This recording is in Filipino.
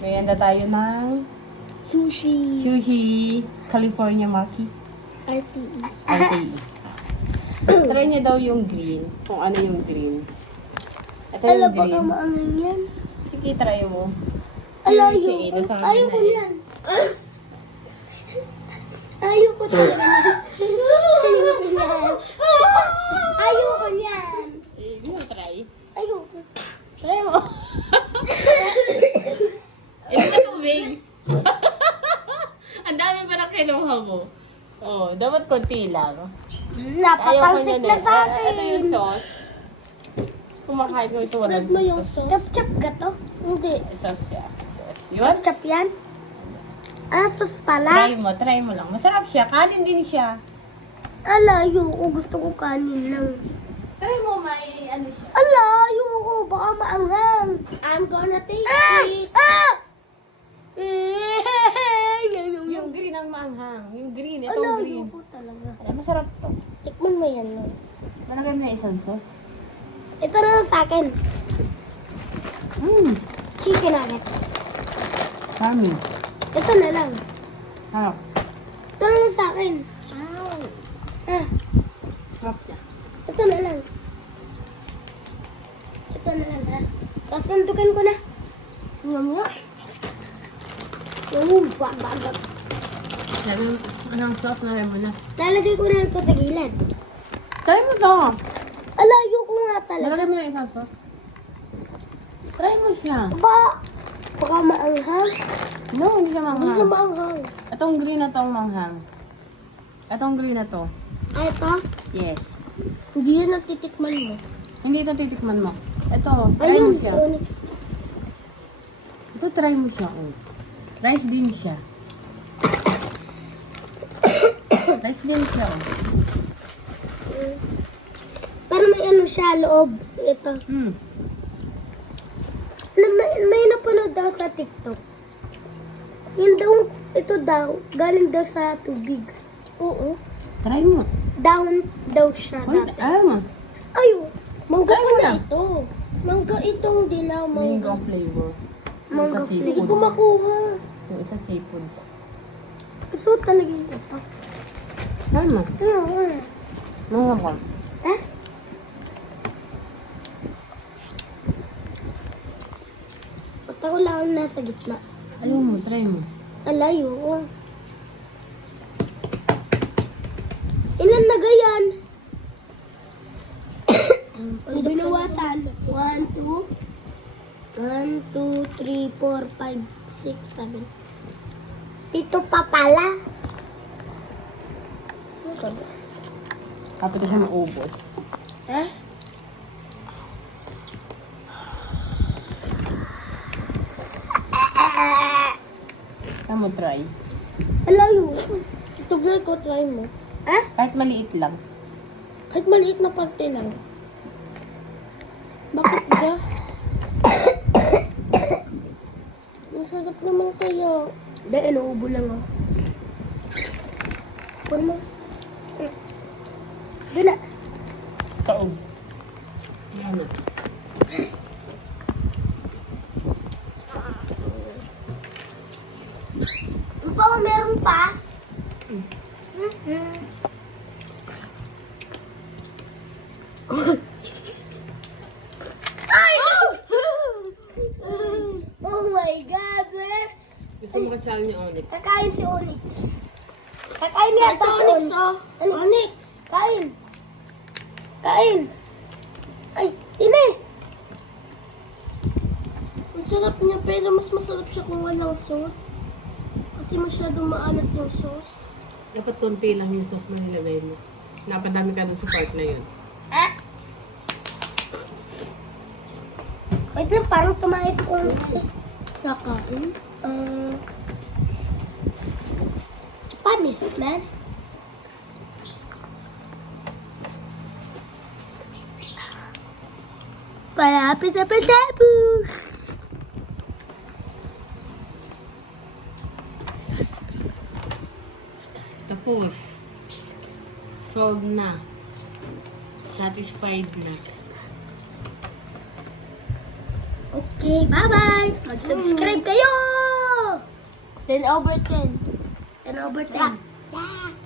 May handa tayo ng Sushi. sushi California Maki. RTE. Okay. Try niya daw yung green. Kung ano yung green. Ito yung baka green. maangin yan. Sige, try mo. Ala, Yung ayaw. shade sa ko eh. yan. Ayaw ko talaga. Ayaw ko yan. Ayaw ko yan. Eh, di mo try. Ayaw ko. Try mo. Ito na tubig. Ang dami pa na kinuha mo. Oh, dapat konti lang. Napatalsik na sa Eh, Ito yung akin. sauce. Kumakain ko ito walang Spread mo yung sauce. sauce. Chap-chap ka to? Hindi. Sauce siya. Yun? Chap yan? Ah, sauce pala? Try mo, try mo lang. Masarap siya. Kanin din siya. Ala, ayoko. Gusto ko kanin lang. Try mo, may ano siya. Ala, ayoko. Baka maanghang. I'm gonna take it. Ah! Eh, yan yung Yung green ang maanghang. Yung green, ito Ala, green. ayoko talaga. Ay, masarap to. Tikman mo yan, no? Nalagay mo na isang sauce. Ito na lang sa akin. Mmm, Chicken nugget. yummy. Ito na lang. Harap. Ito na lang sa akin. Ah, Sarap siya. ito na lang. Ito na lang, ha? Tapos nantukan ko na. Ngam nga. Yung ba, ba, ba. Anong, anong sauce na mo na? Lalagay ko na ito sa gilid. Try mo to. Ala, ayoko nga talaga. Nalagay mo na isang sauce. Try mo siya. Ba, baka maanghang. No, hindi siya Hindi siya manghang. maanghang. Itong green na tong manghang. Itong green na to. Ay, ito. Yes. Hindi yan natitikman mo. Hindi ito titikman mo. Ito, try mo Ayun, siya. Sonic. Ito, try mo siya. Oh. Rice din siya. Rice din siya. Pero may ano siya, loob. Ito. Hmm. Na, may, may napanood daw sa TikTok. Yun daw, ito daw, galing daw sa tubig. Oo. Try mo. Down daw siya Konti. dati. Ayaw mo. Ay, mangga Try mo pala lang. ito. Mangga itong dilaw, Mango mangga. flavor. Mangga Sa flavor. Hindi ko seafoods. makuha. Yung isa seafoods. Gusto ko talaga yung ito. Ano? Mga ko. Eh? Ba't ako lang ang nasa gitna? Ayaw mo. Try mo. Alayo ko. Ilan na gayan? Binawasan. 1, 2, 1, 2, 3, 4, 5, 6, 7. Ito pa pala. Kapit siya maubos. Eh? Tama mo try. Alayo. Ito girl ko, try mo. Eh? Kahit maliit lang. Kahit maliit na parte lang. Bakit ba? Masarap naman kaya. Hindi, inuubo lang oh. Puro mo. Di na. Kaog. Yan na. Ano pa kung meron pa? Ay! oh my God, eh. Gusto mo kasali ni Onyx? Kakain si Onyx. Kakain niya ito si Onyx. Oh. Onyx. Kain. Kain. Ay, ini. Ang sarap niya pero mas masarap siya kung walang sauce. Kasi masyadong maalat yung sauce. Dapat konti lang yung sauce na nilagay mo. Napadami ka dun sa part na yun. Ah! Wait lang, parang tumayas ko kasi. Kakain? Uh, panis, man. Palapit na patapos. Tapos, solved na. Satisfied na. Okay, bye-bye. Mag-subscribe kayo. 10 over 10. 10 over 10.